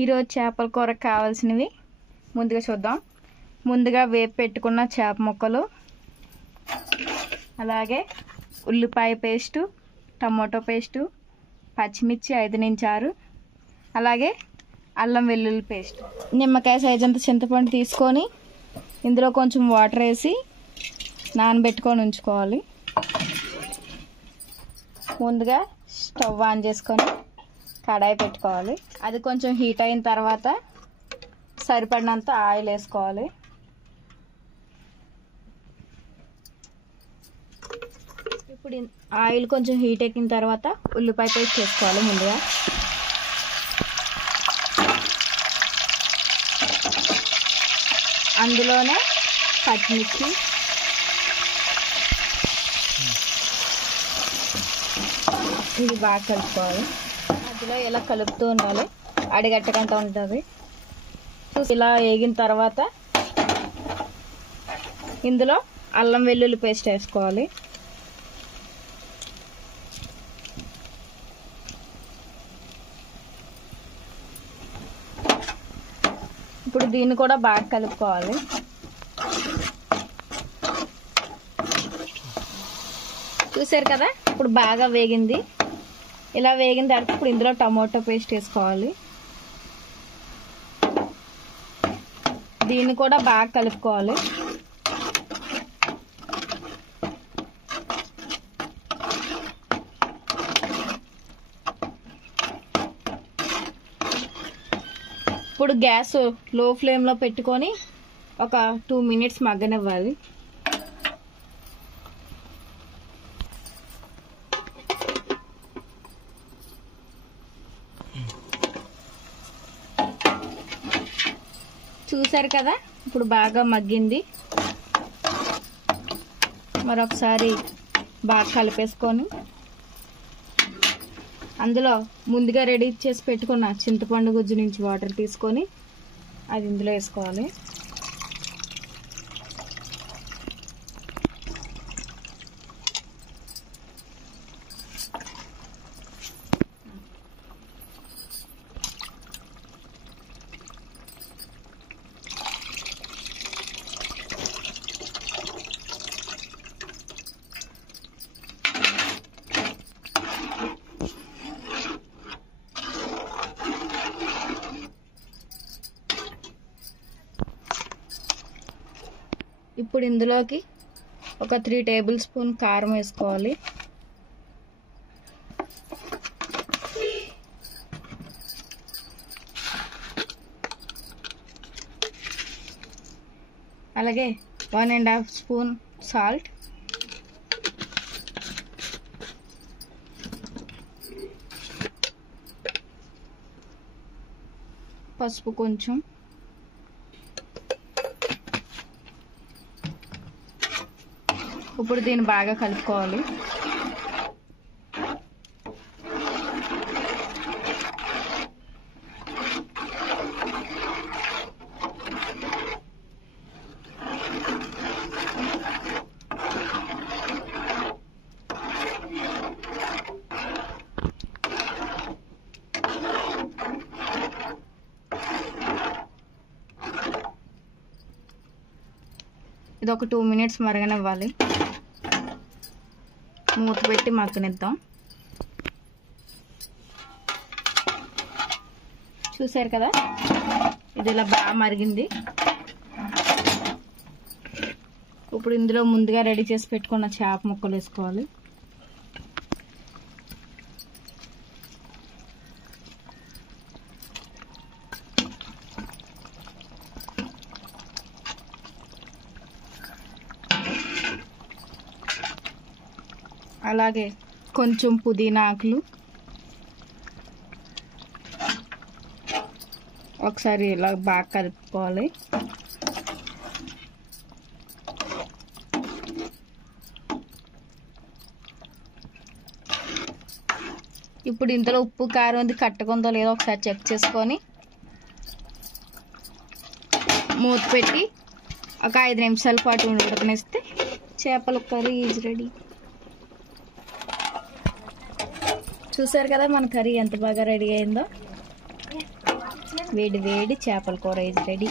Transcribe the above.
ఈరోజు చేపల కూరకు కావాల్సినవి ముందుగా చూద్దాం. ముందుగా వేపు పెట్టుకున్న చేప ముక్కలు, అలాగే ఉల్లిపాయ పేస్టు, టమాటో పేస్టు, పచ్చిమిర్చి 5 నుంచి 6, అలాగే అల్లం వెల్లుల్లి పేస్ట్. నిమ్మకాయ సైజ్ అంత చింతపండు తీసుకొని ఇందులో కొంచెం వాటర్ వేసి నానబెట్టుకొని ఉంచుకోవాలి. ముందుగా స్టవ్ ఆన్ చేసుకొని కడాయి పెట్టుకోవాలి. అది కొంచెం హీట్ అయిన తర్వాత సరిపడినంత ఆయిల్ వేసుకోవాలి. ఇప్పుడు ఆయిల్ కొంచెం హీట్ ఎక్కిన తర్వాత ఉల్లిపాయ పేస్ట్ వేసుకోవాలి. ముందుగా అందులోనే పచ్చిమిర్చి, ఇది బాగా కలుపుకోవాలి. అందులో ఇలా కలుపుతూ ఉండాలి, అడిగట్టకంట ఉంటుంది. ఇలా వేగిన తర్వాత ఇందులో అల్లం వెల్లుల్లి పేస్ట్ వేసుకోవాలి. ఇప్పుడు దీన్ని కూడా బాగా కలుపుకోవాలి. చూసారు కదా, ఇప్పుడు బాగా వేగింది. ఇలా వేగిన తర్వాత ఇప్పుడు ఇందులో టమాటో పేస్ట్ వేసుకోవాలి. దీన్ని కూడా బాగా కలుపుకోవాలి. ఇప్పుడు గ్యాస్ లో ఫ్లేమ్లో పెట్టుకొని ఒక 2 మినిట్స్ మగ్గనివ్వాలి. చూసారు కదా, ఇప్పుడు బాగా మగ్గింది. మరొకసారి బాగా కలిపేసుకొని అందులో ముందుగా రెడీ చేసి పెట్టుకున్న చింతపండు గుజ్జు నుంచి వాటర్ తీసుకొని అది ఇందులో వేసుకోవాలి. ఇప్పుడు ఇందులోకి ఒక 3 టేబుల్ స్పూన్ కారం వేసుకోవాలి. అలాగే 1.5 స్పూన్ సాల్ట్, పసుపు కొంచెం, ఇప్పుడు దీన్ని బాగా కలుపుకోవాలి. ఇది ఒక 2 మినిట్స్ మరగనివ్వాలి. మూత పెట్టి మగ్గనిద్దాం. చూసారు కదా, ఇది ఇలా బాగా మరిగింది. ఇప్పుడు ఇందులో ముందుగా రెడీ చేసి పెట్టుకున్న చేప ముక్కలు వేసుకోవాలి. అలాగే కొంచెం పుదీనా ఆకులు, ఒకసారి ఇలా బాగా కలుపుకోవాలి. ఇప్పుడు ఇందులో ఉప్పు కారం అది కట్టుకుందో లేదో ఒకసారి చెక్ చేసుకొని మూత పెట్టి ఒక 5 నిమిషాల పాటు ఉడకనిస్తే చేపల కర్రీ ఈజ్ రెడీ. చూసారు కదా మన కర్రీ ఎంత బాగా రెడీ అయిందో. వేడి వేడి చేపల కూర ఇది రెడీ.